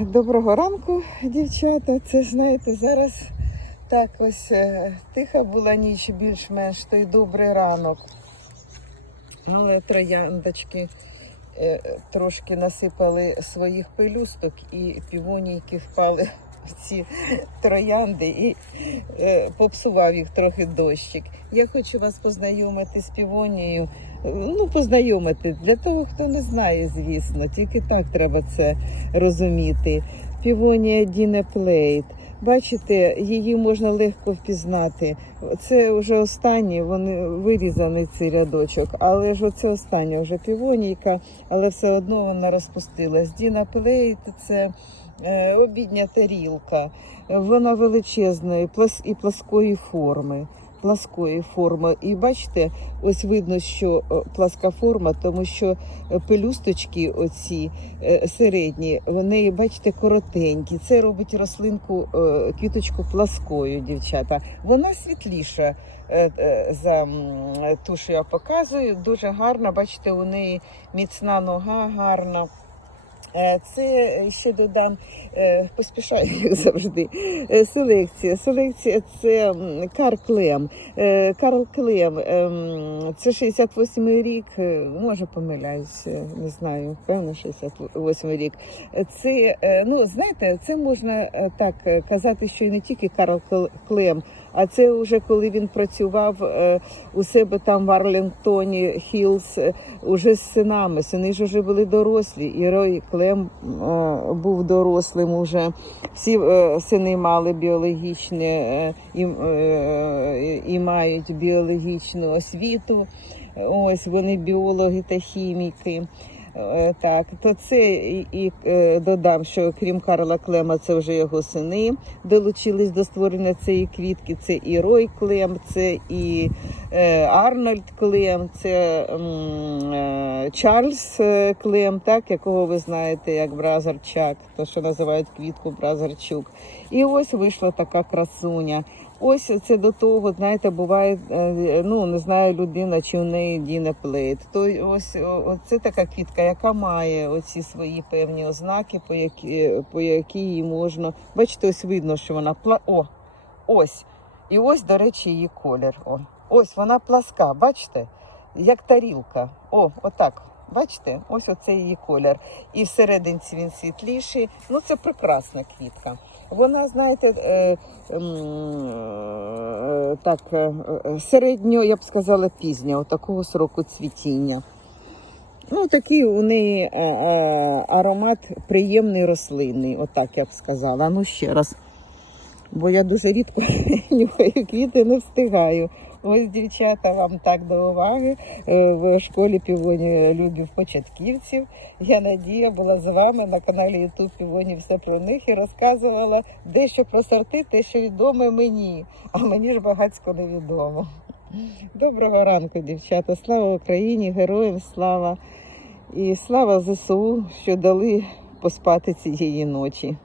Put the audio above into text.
Доброго ранку, дівчата. Це знаєте, зараз так ось е, тиха була ніч, більш-менш той добрий ранок. Але трояндочки е, трошки насипали своїх пелюсток і півонійки впали ці троянди і е, попсував їх трохи дощик. Я хочу вас познайомити з півонією. Ну, познайомити для того, хто не знає, звісно, тільки так треба це розуміти. Півонія Діне Плейт. Бачите, її можна легко впізнати. Це вже останній, вони вирізаний цей рядочок, але ж оце остання вже півонійка, але все одно вона розпустилась. Діна Плейт це обідня тарілка. Вона величезної і пласкої форми. Пласкої форми. І бачите, ось видно, що е, пласка форма, тому що е, пелюсточки оці е, середні, вони, бачите, коротенькі. Це робить рослинку, е, квіточку пласкою, дівчата. Вона світліша е, е, за ту, що я показую. Дуже гарна. Бачите, у неї міцна нога гарна. Е, Це ще додам, е, поспішаю як завжди. Е, Селекція. Селекція це м, Карл Клем. Е, Карл Клем ем, це 68 рік, е, може помиляюсь, е, не знаю, певно, 68 рік. Е, Це, е, ну, знаєте, це можна е, так е, казати, що і не тільки Карл Клем, а це вже коли він працював е, у себе там в Арлінгтоні Хілс е, уже з синами. Сини ж вже були дорослі, і Рой Клем е, був дорослим уже. Всі сини мали біологічне і, і мають біологічну освіту. Ось вони біологи та хіміки. Е, Так, то це і, і е, додам, що крім Карла Клема, це вже його сини долучились до створення цієї квітки. Це і Рой Клем, це і Арнольд Клем, це е, Чарльз е, Клем, так, якого ви знаєте, як Бразерчак, то що називають квітку Бразерчук. І ось вийшла така красуня. Ось це до того, знаєте, буває, е, ну не знаю, людина чи у неї діне плейт. То ось це така квітка, яка має оці свої певні ознаки, по які, по які її можна. Бачите, ось видно, що вона. О, ось. І ось, до речі, її колір. О, ось вона пласка, бачите? Як тарілка. О, отак. Бачите, ось оце її колір. І всерединці він світліший. Ну, це прекрасна квітка. Вона, знаєте, е, м, е, так, е, е, середньо, я б сказала, пізня, такого сроку цвітіння. Ну, такий у неї е, е, аромат приємний рослинний, отак я б сказала. Ну, ще раз. Бо я дуже рідко нюхаю квіти, не встигаю. Ось, дівчата, вам так до уваги. Е, В школі півонів любів початківців. Я Надія була з вами на каналі Ютуб Півонів все про них і розказувала дещо про сорти, те, що відоме мені, а мені ж багацько невідомо. Доброго ранку, дівчата. Слава Україні, героям слава і слава ЗСУ, що дали поспати цієї ночі.